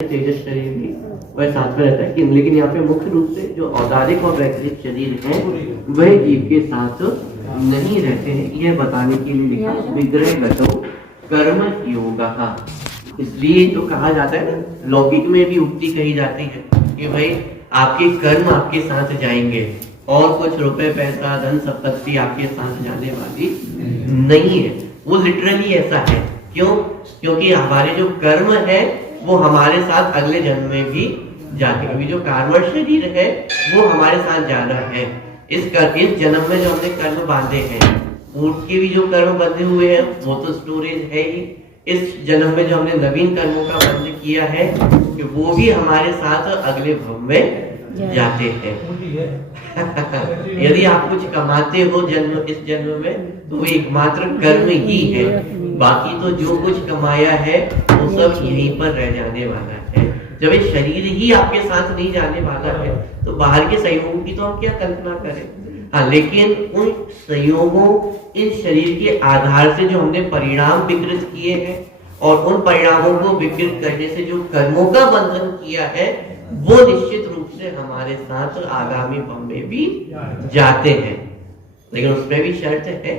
तेजस शरीर भी वह साथ में रहता है कि लेकिन यहाँ पे मुख्य रूप से जो औदारिक और वैकृत शरीर है वह जीव के साथ नहीं रहते हैं। यह बताने के लिए लिखा विग्रह गतो कर्म योगः। इसलिए तो कहा जाता है ना, लौकिक में भी उक्ति कही जाती है कि भाई आपके कर्म आपके साथ जाएंगे और कुछ रुपए पैसा धन संपत्ति आपके साथ जाने वाली नहीं है। वो लिटरली ऐसा है। क्यों? क्योंकि हमारे जो कर्म है वो हमारे साथ अगले जन्म में भी जाते हैं। अभी जो कार्बन शरीर है वो हमारे साथ जा रहा है। इस जन्म में जो हमने कर्म बांधे हैं, पूर्व के भी जो कर्म बंधे हुए हैं वो तो स्टोरेज है ही। इस जन्म में जो हमने नवीन कर्मों का बंध किया है कि वो भी हमारे साथ अगले भव में जाते हैं। यदि आप कुछ कमाते हो इस जन्म में तो वो एकमात्र कर्म ही है। बाकी तो जो कुछ कमाया है वो सब यहीं पर रह जाने वाला है। जब ये शरीर ही आपके साथ नहीं जाने वाला है तो बाहर के संयोगों की तो हम क्या कल्पना करें। हाँ, लेकिन उन संयोगों, इन शरीर के आधार से जो हमने परिणाम विकृत किए हैं और उन परिणामों को विकृत करने से जो कर्मों का बंधन किया है वो निश्चित रूप से हमारे साथ आगामी भव में भी जाते हैं। लेकिन उसमें भी शर्त है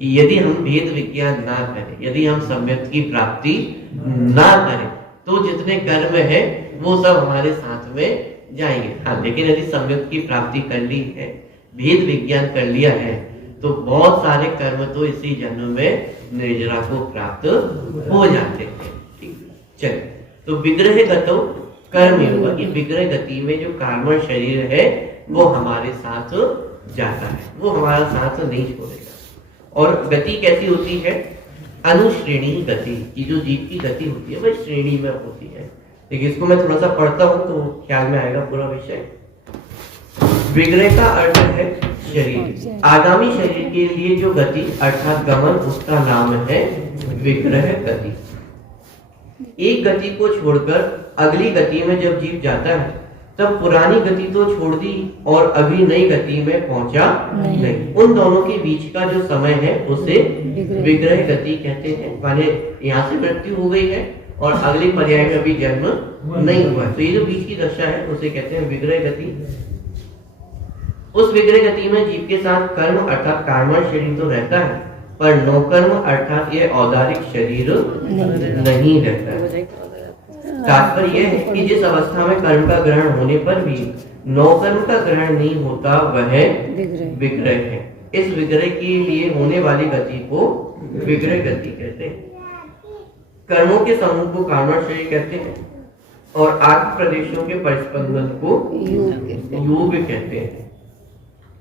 कि यदि हम भेद विज्ञान ना करें, यदि हम सम्यक की प्राप्ति ना करें तो जितने कर्म है वो सब हमारे साथ में जाएंगे। हाँ, लेकिन यदि सम्यक की प्राप्ति कर ली है, भेद विज्ञान कर लिया है तो बहुत सारे कर्म तो इसी जन्म में निर्जरा को प्राप्त हो जाते हैं। चलिए, तो विग्रह गतो कर्म योग, ये विग्रह गति में जो कार्बन शरीर है वो हमारे साथ जाता है, वो हमारा साथ नहीं छोड़ेगा। और गति कैसी होती है? अनुश्रेणी गति की जो जीव की गति होती है वह श्रेणी में होती है। देखिए, इसको मैं थोड़ा सा पढ़ता हूं तो ख्याल में आएगा पूरा विषय। विग्रह का अर्थ है शरीर। आगामी शरीर के लिए जो गति अर्थात गमन, उसका नाम है विग्रह गति। एक गति को छोड़कर अगली गति में जब जीव जाता है तब पुरानी गति तो छोड़ दी और अभी नई गति में पहुंचा नहीं। उन दोनों के बीच का जो समय है उसे विग्रह गति कहते हैं। माने यहाँ से मृत्यु हो गई है और अगले पर्याय में अभी जन्म नहीं हुआ है, तो ये जो बीच की दशा है उसे कहते हैं विग्रह गति। उस विग्रह गति में जीव के साथ कर्म अर्थात कार्बन शरीर तो रहता है पर नौकर्म अर्थात ये औदारिक शरीर नहीं रहता है। तात्पर्य यह है कि जिस अवस्था में कर्म का ग्रहण होने पर भी नौकर्म का ग्रहण नहीं होता वह विग्रह है। इस विग्रह के लिए होने वाली गति को विग्रह गति कहते हैं। कर्मों के समूह को कार्बन शरीर कहते हैं और आठ प्रदेशों के परिस्पंदन को योग कहते हैं।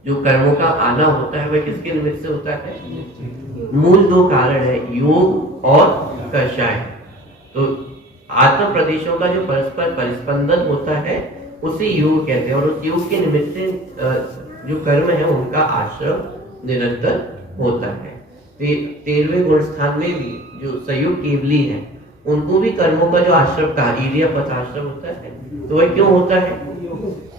जो कर्मों का आना होता है वह किसके निमित्त से होता है? मूल दो कारण है, योग और कषाय। तो आत्म प्रदेशों का जो परस्पर परिस्पंदन होता है उसे योग कहते हैं और उस योग के निमित्त से जो कर्म है उनका आश्रम निरंतर होता है। 13वें गुण स्थान में भी जो संयोग केवली है उनको भी कर्मों का जो आश्रम का ईर्य पथ आश्रम होता है तो वह क्यों होता है?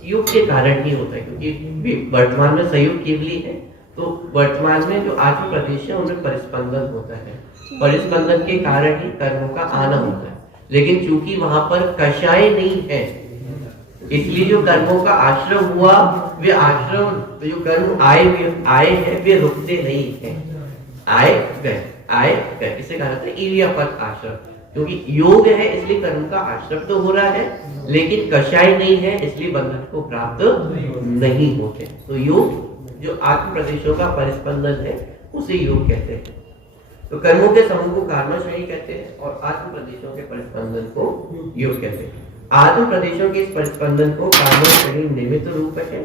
योग के कारण ही होता है, क्योंकि वर्तमान में संयोग केवली है तो वर्तमान में जो आत्म प्रदेश है उनमें परिस्पंदन होता है। परिस्पंदन के कारण ही कर्मों का आना होता है। लेकिन चूंकि वहां पर कषाय नहीं है इसलिए जो कर्मों का आश्रम हुआ वे आश्रम जो कर्म आए हैं वे रुकते नहीं है, आए गए। इसे कहा जाता है ईर्यापथ आश्रम। क्योंकि योग है इसलिए कर्म का आश्रम तो हो रहा है लेकिन कषाय नहीं है इसलिए बंधन को प्राप्त नहीं होते। तो योग जो आत्म प्रदेशों का परिस्पंदन है उसे योग कहते हैं। तो कर्मों के समूह को कार्म श्रेणी कहते हैं और आत्म प्रदेशों के परिस्पंदन को योग कहते हैं। आत्म प्रदेशों के इस परिस्पंदन को कार्म श्रेणी निमित्त रूप है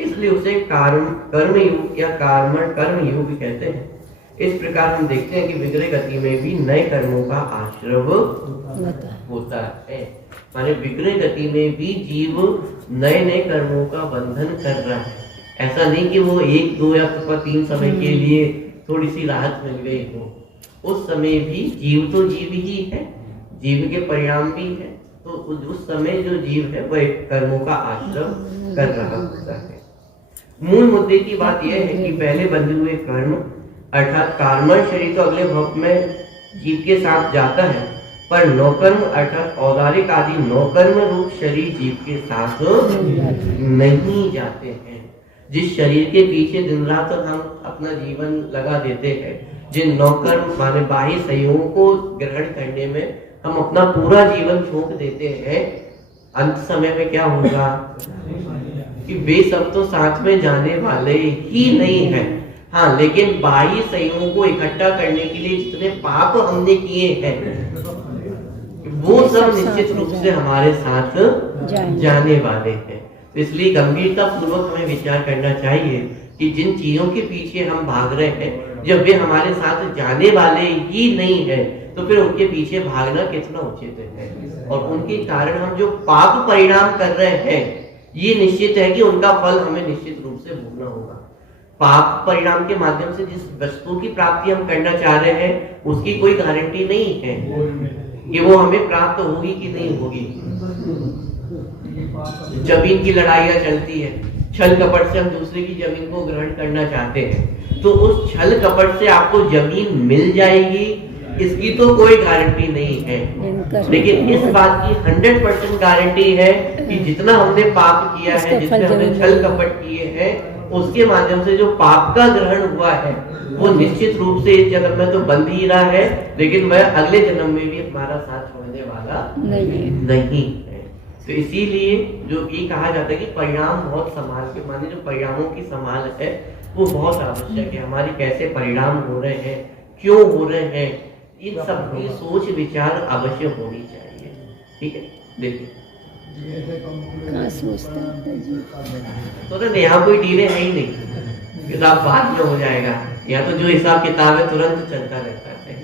इसलिए उसे कर्म योग या कर्म योग कहते हैं। इस प्रकार हम देखते हैं कि विग्रह गति में भी नए कर्मों का आश्रम होता है। माने विग्रह गति में भी जीव नए नए कर्मों का बंधन कर रहा है। ऐसा नहीं कि वो 1, 2 या 3 समय के लिए थोड़ी सी राहत मिल गई हो। उस समय भी जीव तो जीव ही है, जीव के परिणाम भी है। तो उस समय जो जीव है वह कर्मों का आश्रम कर रहा होता है। मूल मुद्दे की बात यह है कि पहले बंधे हुए कर्म अर्थात कार्बन शरीर तो अगले भव में जीव के साथ जाता है पर नौकर्म अर्थात औदारिक आदि नौकर्म रूप शरीर जीव के साथ नहीं जाते हैं। जिस शरीर के पीछे दिन रात हम अपना जीवन लगा देते हैं, जिन नौकर्म माने बाह्य सहयोगों को ग्रहण करने में हम अपना पूरा जीवन झोंक देते हैं, अंत समय में क्या होगा कि वे सब तो साथ में जाने वाले ही नहीं हैं। हाँ, लेकिन बाह्य सहयोगों को इकट्ठा करने के लिए जितने पाप हमने किए हैं वो सब निश्चित रूप से हमारे साथ जाने वाले हैं। तो इसलिए गंभीरता पूर्वक हमें विचार करना चाहिए कि जिन चीजों के पीछे हम भाग रहे हैं, जब वे हमारे साथ जाने वाले ही नहीं है तो फिर उनके पीछे भागना कितना उचित है। और उनके कारण हम जो पाप परिणाम कर रहे हैं, ये निश्चित है कि उनका फल हमें निश्चित रूप से भोगना होगा। पाप परिणाम के माध्यम से जिस वस्तु की प्राप्ति हम करना चाह रहे हैं, उसकी कोई गारंटी नहीं है कि वो हमें प्राप्त होगी कि नहीं होगी। जमीन की लड़ाइयां चलती है, छल कपट से हम दूसरे की जमीन को ग्रहण करना चाहते हैं, तो उस छल कपट से आपको जमीन मिल जाएगी इसकी तो कोई गारंटी नहीं है। लेकिन इस बात की 100% गारंटी है कि जितना हमने पाप किया है, जितने हमने छल कपट किए हैं, उसके माध्यम से जो पाप का ग्रहण हुआ है वो निश्चित रूप से इस जन्म में तो बंद ही रहा है, लेकिन वह अगले जन्म में भी हमारा साथ छोड़ने वाला नहीं है। तो इसीलिए जो ये कहा जाता है कि परिणाम बहुत संभाल के, माने जो परिणामों की संभाल है वो बहुत आवश्यक है। हमारे कैसे परिणाम हो रहे हैं, क्यों हो रहे हैं, इन सब की सोच विचार अवश्य होनी चाहिए। ठीक है, देखिए तो यहाँ कोई डीले है ही नहीं, किताब बाद में हो जाएगा। यहाँ तो जो हिसाब किताब है तुरंत चलता रहता है।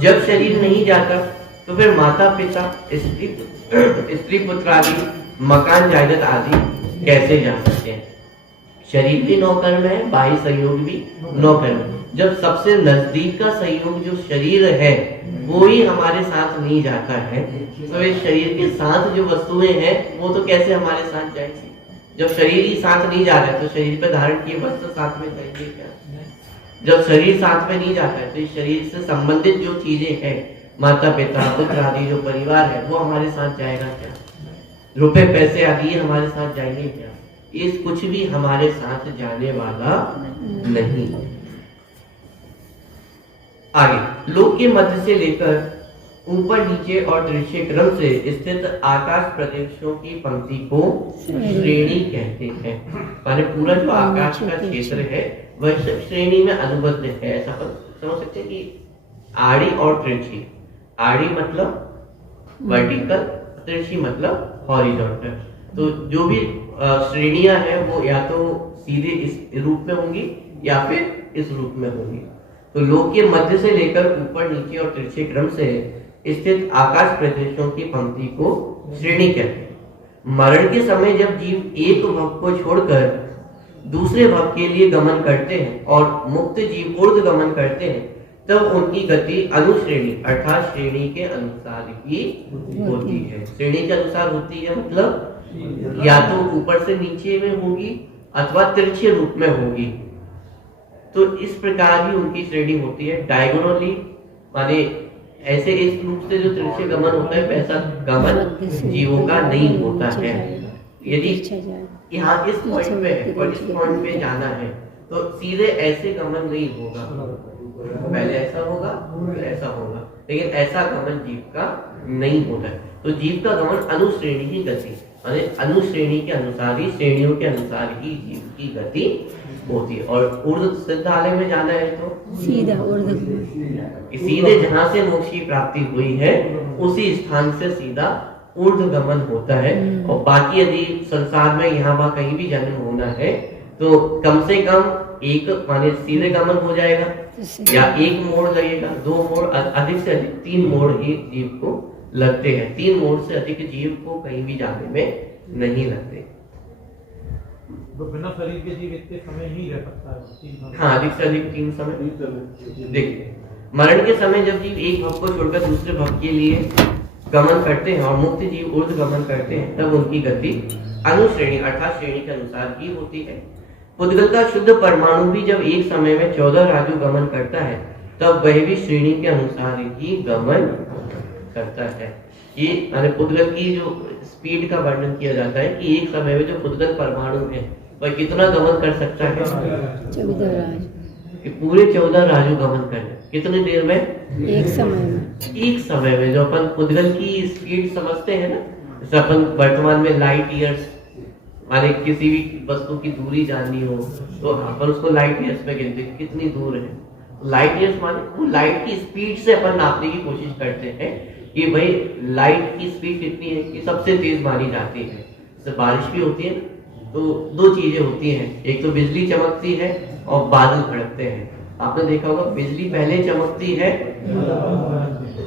जब शरीर नहीं जाता तो फिर माता पिता, स्त्री पुत्र आदि, मकान जायदाद आदि कैसे जा सकते हैं। शरीर भी नौकर्म है, बाह्य सहयोग भी नौकर्म। जब सबसे नजदीक का सहयोग जो शरीर है वो ही हमारे साथ नहीं जाता है, तो इस शरीर के साथ जो वस्तुएं हैं वो तो कैसे हमारे साथ जाएगी। जब शरीर ही साथ नहीं जा रहा है तो शरीर पे धारण किए वस्त्र साथ में जाएंगे क्या। जब शरीर साथ में नहीं जाता है तो इस शरीर से संबंधित जो चीजें हैं, माता पिता पुत्र आदि जो परिवार है, वो हमारे साथ जाएगा क्या। रुपए पैसे आदि हमारे साथ जाएंगे क्या। इस कुछ भी हमारे साथ जाने वाला नहीं। आगे, लोक के मध्य से लेकर ऊपर नीचे और तिरछे क्रम से स्थित आकाश प्रदेशों की पंक्ति को श्रेणी कहते हैं। माने पूरा जो आकाश का क्षेत्र है वह श्रेणी में अनुबद्ध है। ऐसा समझ सकते हैं कि आड़ी और तिरछी, आड़ी मतलब वर्टिकल, तिरछी मतलब हॉरिजॉन्टल। तो जो भी श्रेणियां हैं वो या तो सीधे इस रूप में होंगी या फिर इस रूप में होंगी। तो लोक के मध्य से लेकर ऊपर नीचे और तिरछे क्रम से स्थित आकाश प्रदेशों की पंक्ति को श्रेणी कहते हैं। मरण के समय जब जीव एक भव को छोड़कर दूसरे भव के लिए गमन करते हैं और मुक्त जीव ऊर्ध्व गमन करते हैं, तब उनकी गति अनुश्रेणी अर्थात श्रेणी के अनुसार ही होती है। श्रेणी के अनुसार होती है मतलब या तो ऊपर से नीचे में होगी अथवा तिरछे रूप में होगी। तो इस प्रकार ही उनकी श्रेणी होती है। डायगोनली माने ऐसे इस रूप से जो तिरछे गमन होता है वैसा गमन जीवों का नहीं होता है। यदि यहाँ इस पॉइंट पे और इस पॉइंट पे जाना है तो सीधे ऐसे गमन नहीं होगा, पहले ऐसा होगा फिर ऐसा होगा, लेकिन ऐसा गमन जीव का नहीं होता है। तो जीव का गमन अनुश्रेणी की गति, अनुश्रेणी के अनुसार ही, श्रेणियों के अनुसार ही जीव की गति होती है। और ऊर्ध्व सिद्धालय में जाना है तो सीधा सीधे जहाँ से मोक्ष की प्राप्ति हुई है उसी स्थान से सीधा ऊर्ध्व गमन होता है। और बाकी यदि संसार में यहाँ वहाँ कहीं भी जन्म होना है तो कम से कम एक माने सीधे गमन हो जाएगा या एक मोड़ लगेगा, 2 मोड़, अधिक से अधिक 3 मोड़ ही जीव को लगते हैं। 3 मोड़ से अधिक जीव को कहीं भी जाने में नहीं लगते। तो बिना शरीर के जीव इतने समय ही रह सकता है। हाँ, अधिक से अधिक 3 समय। देखिए, मरण के समय जब जीव एक भव को छोड़कर दूसरे भव के लिए गमन करते हैं और मुक्त जीव ऊर्ध्व गमन करते हैं, तब उनकी गति अनुश्रेणी अर्थात श्रेणी के अनुसार ही होती है। पुद्गल का शुद्ध परमाणु भी जब एक समय में 14 राजु गमन करता है तब वह भी श्रेणी के अनुसार ही गमन करता है। ये माने पुद्गल की जो स्पीड का वर्णन किया जाता है कि एक समय में जो पुद्गल परमाणु है वह कितना गमन कर सकता है, 14 राज कि पूरे 14 राजू गमन कर कितनी देर में, एक समय में। एक समय में। जो अपन पुद्गल की स्पीड समझते हैं ना, जैसे अपन वर्तमान में लाइट ईयर्स माने किसी भी वस्तु की दूरी जाननी हो तो अपन उसको लाइट ईयर्स में गिनते हैं कितनी दूर है। लाइट ईयर्स माने वो लाइट की स्पीड से अपन नापने की कोशिश करते हैं कि भाई लाइट की स्पीड कितनी है कि सबसे तेज मानी जाती है। जैसे बारिश भी होती है तो दो चीजें होती हैं, एक तो बिजली चमकती है और बादल भड़कते हैं। आपने देखा होगा बिजली पहले चमकती है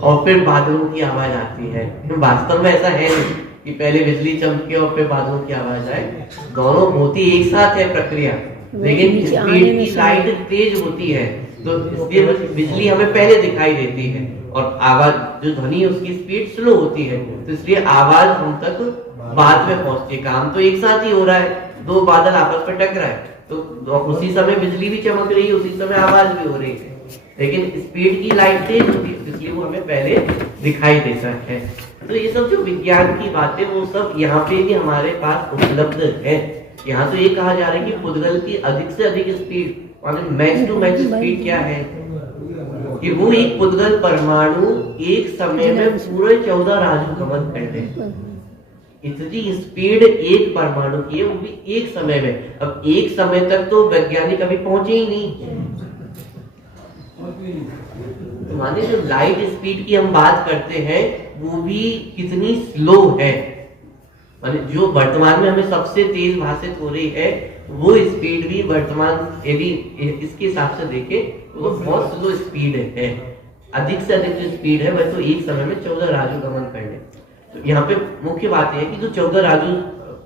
और फिर बादलों की आवाज आती है। वास्तव में ऐसा है नहीं कि पहले बिजली चमके और फिर बादलों की आवाज आए, दोनों होती एक साथ है प्रक्रिया, लेकिन स्पीड की लाइट तेज होती है तो इसलिए बिजली हमें पहले दिखाई देती है और आवाज जो ध्वनि है उसकी स्पीड स्लो होती है, तो इसलिए आवाज हम तक बाद में पहुंचती है। काम तो एक साथ ही हो रहा है, दो बादल आपस में टकरा है तो उसी समय बिजली भी चमक रही है, उसी समय आवाज भी हो रही है, लेकिन स्पीड की लाइट तेज होती है इसलिए वो हमें पहले दिखाई देता है। तो ये सब जो विज्ञान की बातें वो सब यहाँ पे भी हमारे पास उपलब्ध है। यहाँ तो ये कहा जा रहा है कि पुद्गल की अधिक से अधिक स्पीड माने मैक्स टू मैक्स स्पीड क्या है कि वो एक पुद्गल परमाणु एक समय में पूरे 14 राजू गमन करते हैं। इतनी स्पीड एक परमाणु की है, वो भी एक समय में। अब एक समय तक तो वैज्ञानिक अभी पहुंचे ही नहीं। तो माने जो लाइट स्पीड की हम बात करते हैं वो भी कितनी स्लो है, माने जो वर्तमान में हमें सबसे तेज भाषित हो रही है वो स्पीड भी वर्तमान यदि इसके हिसाब से देखें तो बहुत स्लो स्पीड है। अधिक से अधिक जो स्पीड है वह तो एक समय में 14 राजू गमन कर ले। तो यहाँ पे मुख्य बात यह है कि जो 14 राजू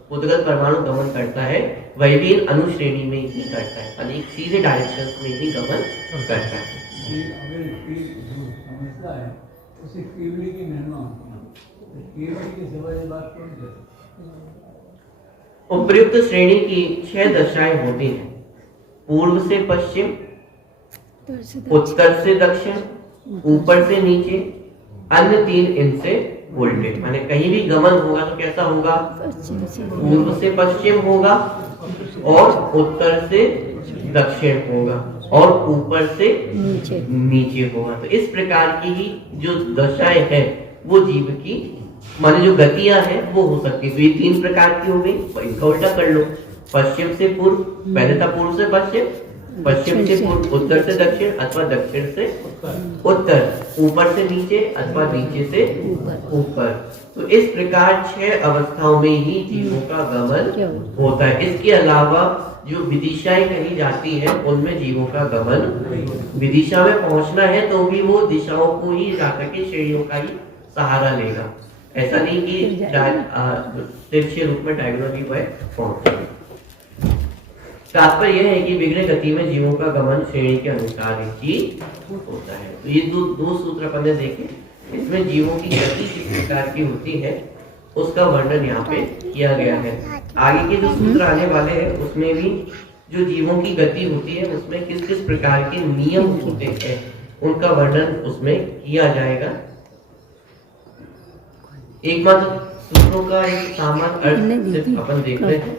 पुद्गल परमाणु गमन करता है वह भी अनुश्रेणी में ही करता है, यानी सीधे डायरेक्शन में ही गमन करता है। उपयुक्त श्रेणी की 6 दशाएं होती हैं, पूर्व से पश्चिम, उत्तर से दक्षिण, ऊपर से नीचे, अन्य 3 इनसे उल्टे। माने कहीं भी गमन होगा तो कैसा होगा, पूर्व से पश्चिम होगा और उत्तर से दक्षिण होगा और ऊपर से नीचे होगा। तो इस प्रकार की ही जो दशाएं हैं वो जीव की माने जो गतियां हैं वो हो सकती है। तो ये 3 प्रकार की हो गई, इनका उल्टा कर लो। पश्चिम से पूर्व, पहले था पूर्व से पश्चिम, पश्चिम से पूर्व, उत्तर से दक्षिण अथवा दक्षिण से उत्तर, ऊपर से नीचे अथवा नीचे से ऊपर। तो इस प्रकार 6 अवस्थाओं में ही जीवों का गमन होता है। इसके अलावा जो विदिशाएं कही जाती हैं उनमें जीवों का गमन, विदिशा में पहुंचना है तो भी वो दिशाओं को ही जाकर के श्रेणियों का ही सहारा लेगा। ऐसा नहीं कि तिरछे रूप में डायगोनली वह पहुंचे। तात्पर्य यह है कि विग्रह गति में जीवों का गमन श्रेणी के अनुसार ही होता है। तो ये दो सूत्र अपन ने देखे, इसमें जीवों की गति किस प्रकार की होती है उसका वर्णन यहाँ पे किया गया है। आगे के जो सूत्र आने वाले हैं उसमें भी जो जीवों की गति होती है उसमें किस किस प्रकार के नियम होते हैं उनका वर्णन उसमें किया जाएगा। एकमात्र सूत्रों का एक सामान्य अर्थ सिर्फ अपन देख रहे हैं,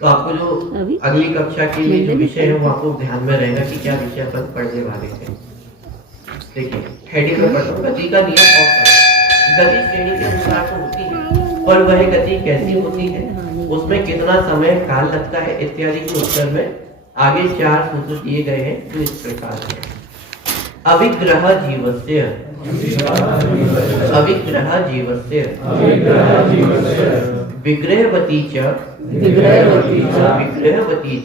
तो आपको जो अगली कक्षा के लिए जो विषय है वो आपको ध्यान में रहेगा कि क्या विषय अपन पढ़ने वाले हैं। देखिए हेडिंग में पढ़ता हूँ, गति का नियम और गति श्रेणी के अनुसार तो होती है पर वह गति कैसी होती है, उसमें कितना समय काल लगता है इत्यादि के उत्तर में आगे 4 सूत्र दिए गए हैं जो इस प्रकार है। अविग्रह जीवस्य, अविग्रह जीवस्य, विग्रहवती च, विग्रहवती च,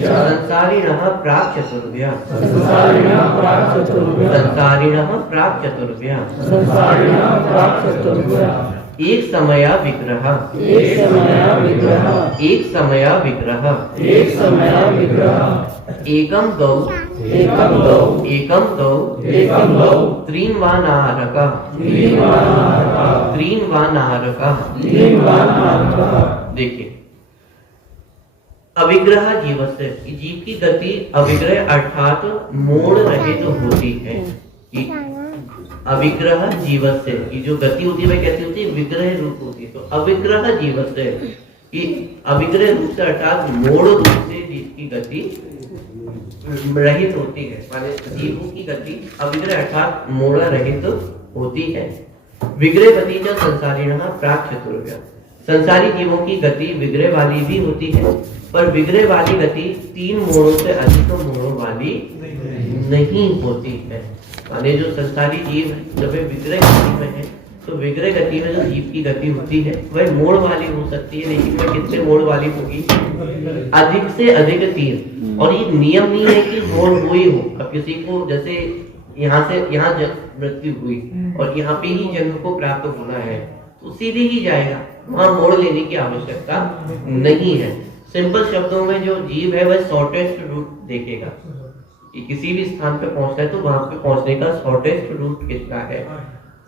संसारिणः प्राक् चतुर्भ्यः, संसारिणः प्राक् चतुर्भ्यः, एक समया विग्रह, एक समया विग्रह, एकम दौ, एकम दौ, त्रीन्वानारकः, त्रीन्वानारकः। देखिए अविग्रह जीवस्य, जीव की गति अविग्रह अर्थात मोड़ रहित होती है। कि अविग्रह जीवस्य की जो गति होती है वह कैसी होती है? विग्रह रूप होती है। तो अविग्रह जीवस्य कि अविग्रह रूप से अर्थात मोड़ रूप से जीव की गति रहित होती है, माने जीवों की गति अविग्रह अर्थात मोड़ रहित होती है। विग्रह गति जो संसारिणः प्राक चतुर्व्य, संसारी जीवों की गति विग्रह वाली भी होती है, पर विग्रह वाली गति 3 मोड़ों से अधिक मोड़ों वाली नहीं होती है। माने जो संसारी जीव है जब वे विग्रह गति में है तो विग्रह गति में जो जीव की गति होती है वह मोड़ वाली हो सकती है, लेकिन वह कितने मोड़ वाली होगी? अधिक से अधिक 3। और ये नियम नहीं है कि मोड़ हुई हो। अब किसी को जैसे यहाँ से यहाँ मृत्यु हुई और यहाँ पे ही जन्म को प्राप्त होना है तो सीधे ही जाएगा, वहां मोड़ लेने की आवश्यकता नहीं है। सिंपल शब्दों में जो जीव है वह शॉर्टेस्ट रूट देखेगा कि किसी भी स्थान पे पहुंचना है तो वहां पे पहुंचने का शॉर्टेस्ट रूट कितना है।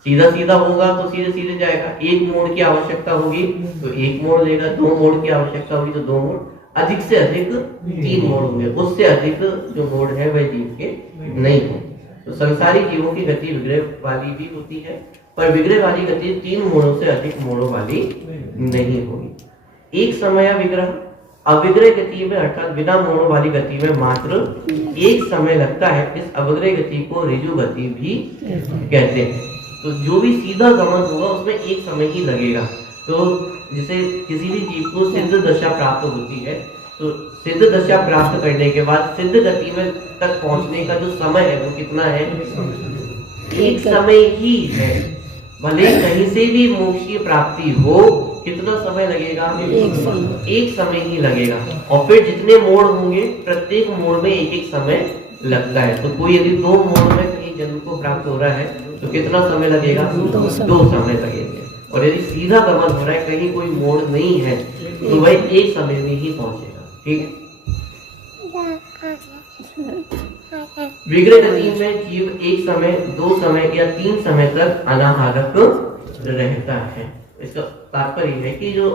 सीधा सीधा होगा तो सीधे सीधे जाएगा, एक मोड़ की आवश्यकता होगी तो एक मोड़ लेगा, 2 मोड़ की आवश्यकता होगी तो 2 मोड़, अधिक से अधिक 3 मोड़ होंगे, उससे अधिक जो मोड़ है वह जीव के नहीं होंगे। तो संसारी जीवों की गति विग्रह वाली भी होती है, पर विग्रह वाली गति 3 मोड़ों से अधिक मोड़ों वाली नहीं होगी। एक समय विग्रह अविग्रह गति में अर्थात बिना मोड़ों वाली गति में मात्र एक समय लगता है। इस अविग्रह गति को ऋजु गति भी कहते हैं। तो जो भी सीधा गमन होगा उसमें एक समय ही लगेगा। तो जैसे किसी भी जीव को सिद्ध दशा प्राप्त होती है तो सिद्ध दशा प्राप्त करने के बाद सिद्ध गति में तक पहुंचने का जो समय है वो कितना है? एक समय ही है। भले कहीं से भी मोक्ष की प्राप्ति हो, कितना समय लगेगा? एक समय ही लगेगा। और फिर जितने मोड़ होंगे प्रत्येक मोड़ में एक एक समय लगता है। तो कोई यदि 2 मोड़ में कहीं जन्म को प्राप्त हो रहा है तो कितना समय लगेगा? 2 समय लगेंगे। और यदि सीधा गमन हो रहा है, कहीं कोई मोड़ नहीं है, तो वह एक समय में ही पहुंचेगा। ठीक है। विग्रह गति में जीव एक समय, 2 समय या 3 समय तक अनाहारक रहता है। इसका तात्पर्य है कि जो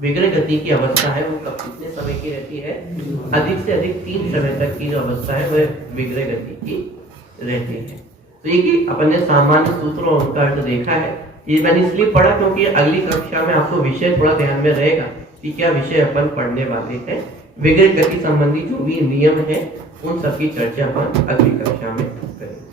विग्रह गति की अवस्था है वो कितने समय की रहती है? अधिक से अधिक 3 समय तक की जो अवस्था है वह विग्रह गति की रहती है। तो ये अपन ने सामान्य सूत्र और उनका अर्थ देखा है। ये मैंने इसलिए पढ़ा क्योंकि अगली कक्षा में आपको विषय थोड़ा ध्यान में रहेगा कि क्या विषय अपन पढ़ने वाले हैं। विग्रह गति संबंधी जो भी नियम है उन सबकी चर्चा अपन अगली कक्षा में करेंगे।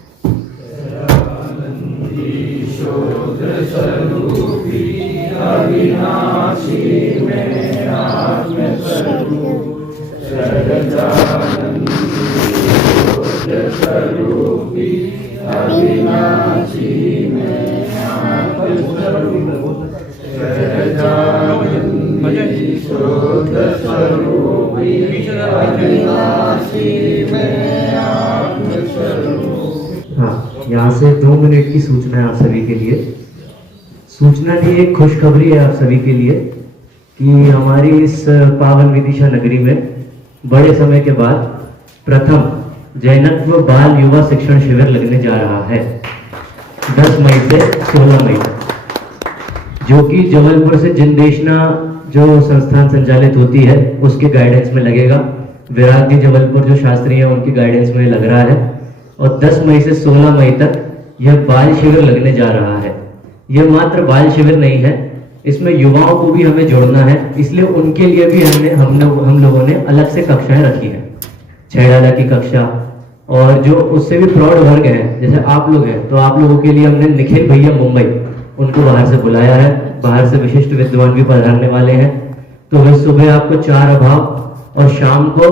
हाँ, यहाँ से 2 मिनट की सूचना है आप सभी के लिए। सूचना नहीं, एक खुशखबरी है आप सभी के लिए कि हमारी इस पावन विदिशा नगरी में बड़े समय के बाद प्रथम जैनत्व बाल युवा शिक्षण शिविर लगने जा रहा है 10 मई से 16 मई तक, जो कि जबलपुर से जिनदेशना जो संस्थान संचालित होती है उसके गाइडेंस में लगेगा। विराट जी जबलपुर जो शास्त्री है उनकी गाइडेंस में लग रहा है। और 10 मई से 16 मई तक यह बाल शिविर लगने जा रहा है। यह मात्र बाल शिविर नहीं है, इसमें युवाओं को भी हमें जोड़ना है, इसलिए उनके लिए भी हम लोगों ने अलग से कक्षाएं रखी हैं। 6 डाला की कक्षा और जो उससे भी प्रौढ़ वर्ग है जैसे आप लोग हैं, तो आप लोगों के लिए हमने निखिल भैया मुंबई उनको बाहर से बुलाया है। बाहर से विशिष्ट विद्वान भी पधारने वाले हैं। तो वह सुबह आपको 4 अभाव और शाम को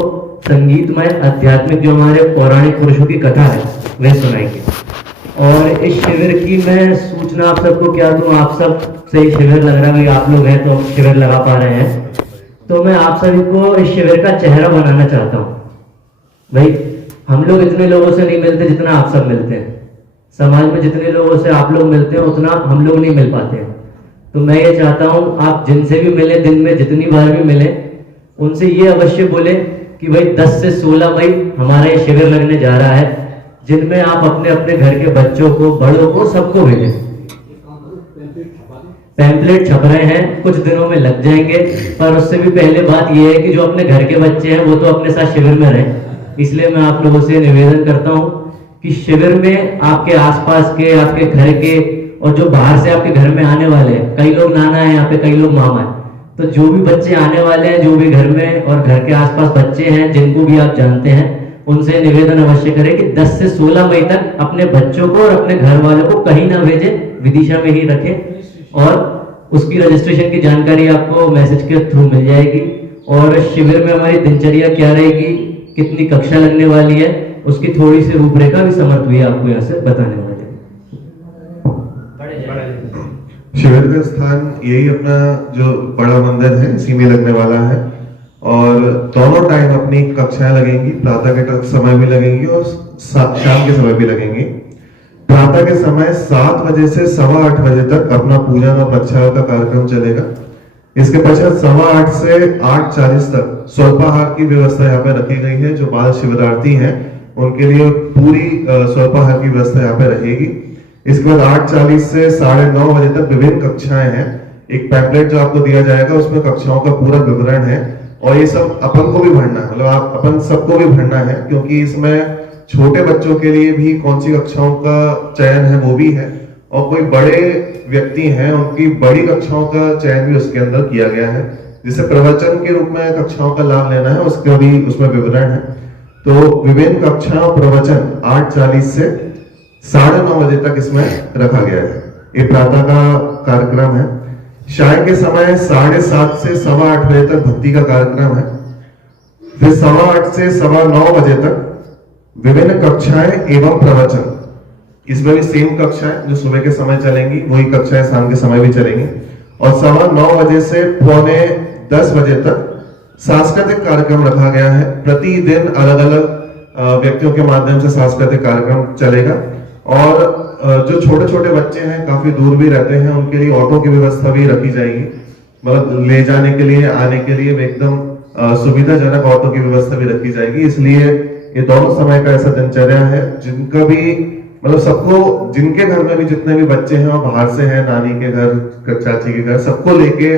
संगीतमय आध्यात्मिक जो हमारे पौराणिक पुरुषों की कथा है वह सुनाएंगे। और इस शिविर की मैं सूचना आप सबको क्या दूं, आप सब से शिविर लग रहा है, आप लोग हैं तो शिविर लगा पा रहे हैं, तो मैं आप सभी को इस शिविर का चेहरा बनाना चाहता हूँ। भाई हम लोग इतने लोगों से नहीं मिलते जितना आप सब मिलते हैं, समाज में जितने लोगों से आप लोग मिलते हैं उतना हम लोग नहीं मिल पाते हैं। तो मैं ये चाहता हूँ आप जिनसे भी मिले, दिन में जितनी बार भी मिले, उनसे ये अवश्य बोले कि भाई 10 से 16 मई हमारा ये शिविर लगने जा रहा है, जिनमें आप अपने अपने घर के बच्चों को, बड़ों को, सबको भेजें। पैम्पलेट छप रहे हैं, कुछ दिनों में लग जाएंगे। पर उससे भी पहले बात यह है कि जो अपने घर के बच्चे हैं वो तो अपने साथ शिविर में रहें। इसलिए मैं आप लोगों से निवेदन करता हूँ कि शिविर में आपके आसपास के, आपके घर के और जो बाहर से आपके घर में आने वाले हैं, कई लोग नाना है यहाँ पे, कई लोग मामा है, तो जो भी बच्चे आने वाले हैं, जो भी घर में और घर के आसपास बच्चे हैं जिनको भी आप जानते हैं, उनसे निवेदन अवश्य करें कि 10 से 16 मई तक अपने बच्चों को और अपने घर वालों को कहीं ना भेजें, विदिशा में ही रखें। और उसकी रजिस्ट्रेशन की जानकारी आपको मैसेज के थ्रू मिल जाएगी। और शिविर में हमारी दिनचर्या क्या रहेगी, कितनी कक्षा लगने वाली है, उसकी थोड़ी सी रूपरेखा भी समर्थ हुई आपको यहाँ से बताने वाले हैं। शिविर का स्थान यही अपना जो बड़ा मंदिर है इसी में लगने वाला है। और दोनों टाइम अपनी कक्षाएं लगेंगी, प्रातः के समय भी लगेंगी और शाम के समय भी लगेंगी। प्रातः के समय 7 बजे से 7:15 बजे तक अपना पूजन और बच्चा का कार्यक्रम चलेगा। इसके पश्चात 7:15 से 8:40 तक स्वल्पाहार की व्यवस्था यहाँ पे रखी गई है। जो बाल शिवरार्थी हैं उनके लिए पूरी स्वल्पाहार की व्यवस्था यहाँ पे रहेगी। इसके बाद 8:40 से 9:30 बजे तक विभिन्न कक्षाएं हैं। एक पैम्पलेट जो आपको दिया जाएगा उसमें कक्षाओं का पूरा विवरण है और ये सब अपन को भी भरना है, मतलब आप अपन सबको भी भरना है, क्योंकि इसमें छोटे बच्चों के लिए भी कौन सी कक्षाओं का चयन है वो भी है और कोई बड़े व्यक्ति हैं उनकी बड़ी कक्षाओं का चयन भी उसके अंदर किया गया है। जिसे प्रवचन के रूप में कक्षाओं का लाभ लेना है उसका भी उसमें विवरण है। तो विभिन्न कक्षाओं प्रवचन 8:40 से 9:30 बजे तक इसमें रखा गया है। ये प्रातः का कार्यक्रम है। शाम के समय 7:30 से 8:15 बजे तक भक्ति का कार्यक्रम है। फिर 8:15 से 9:15 बजे तक विभिन्न कक्षाएं एवं प्रवचन। इसमें भी सेम कक्षाएं जो सुबह के समय चलेंगी वही कक्षाएं शाम के समय भी चलेंगी। और 9:15 बजे से 9:45 बजे तक सांस्कृतिक कार्यक्रम रखा गया है। प्रतिदिन अलग अलग व्यक्तियों के माध्यम से सांस्कृतिक कार्यक्रम चलेगा। और जो छोटे छोटे बच्चे हैं काफी दूर भी रहते हैं उनके लिए ऑटो की व्यवस्था भी रखी जाएगी, मतलब ले जाने के लिए आने के लिए एकदम सुविधाजनक ऑटो की व्यवस्था भी रखी जाएगी। इसलिए ये दोनों समय का ऐसा दिनचर्या है जिनका भी मतलब सबको, जिनके घर में भी जितने भी बच्चे हैं और बाहर से हैं, नानी के घर, चाची के घर, सबको लेके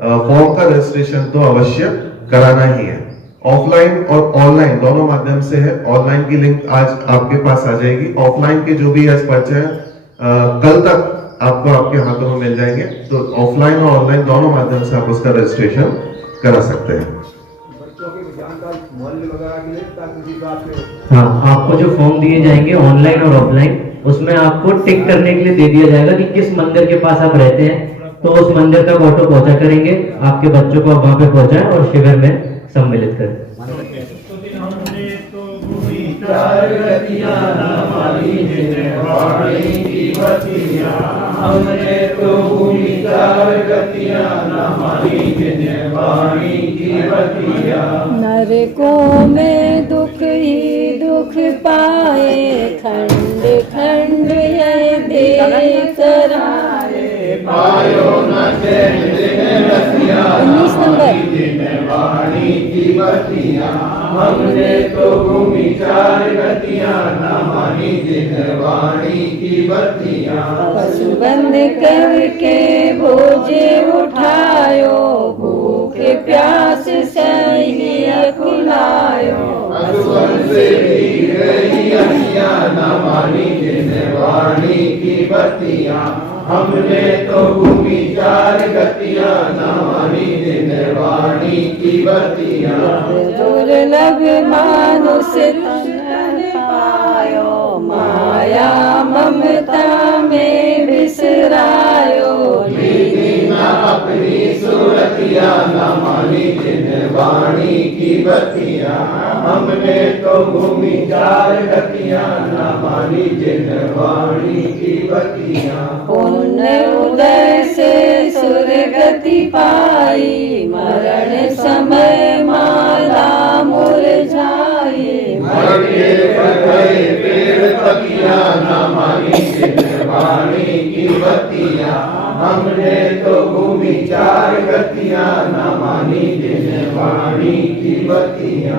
फॉर्म का रजिस्ट्रेशन तो अवश्य कराना ही है। ऑफलाइन और ऑनलाइन दोनों माध्यम से है। ऑनलाइन की लिंक आज आपके पास आ जाएगी। ऑफलाइन के जो भी पर्चे हैं कल तक आपको आपके हाथों में मिल जाएंगे। तो ऑफलाइन और ऑनलाइन दोनों माध्यम से आप उसका रजिस्ट्रेशन करा सकते हैं। हाँ, आपको जो फॉर्म दिए जाएंगे ऑनलाइन और ऑफलाइन, उसमें आपको टिक करने के लिए दे दिया जाएगा कि किस मंदिर के पास आप रहते हैं, तो उस मंदिर का ऑटो पहुंचा करेंगे, आपके बच्चों को वहां पे पहुंचाएं और शिविर में सम्मिलित करें। नरकों में दुख ही दुख पाए, खंड खंड ये देख कराए, 19 नंबर। हमने तो भूमि 4 गतियां न मानी जिनवाणी की बतियां। पशुबंद करके बोझे उठायो, भूखे प्यास सही खुलायो। पशुबंद से भी गई अखियां न मानी जिनवाणी की बतियां। हमने तो भूमि 4 गतियां न मानी जिनवाणी की बतियां। दुर्लभ मानुष तन पायो, माया ममता में बिसरायो। अपनी सूरतिया न मानी जिनवाणी की बतियां। हमने तो भूमि 4 गतियां न मानी जिनवाणी की बतियां। पुण्य उदय से सुरगति पाई, मरण समय माला मुरझाई। मरे गए पेड़ पतियां न मानी जिनवाणी की बतियां। हमने तो भूमि 4 गतियां न मानी जिनवाणी की बतियां।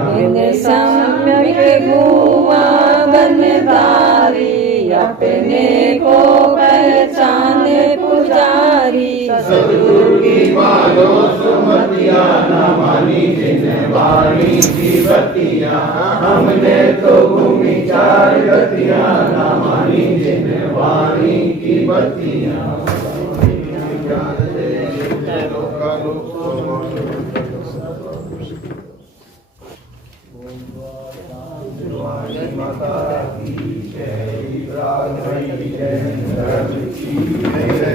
सम्यक घूमा बनधारी, अपने को पहचाने पुजारी। सतगुरु की मानो सुमतियाँ न मानी जिन्हें वाणी की बत्तियाँ हमने तो घूमी चार गतियाँ न मानी जिन्हें वाणी की बत्तियाँ माता की जय, राज की जय, धर्म की जय।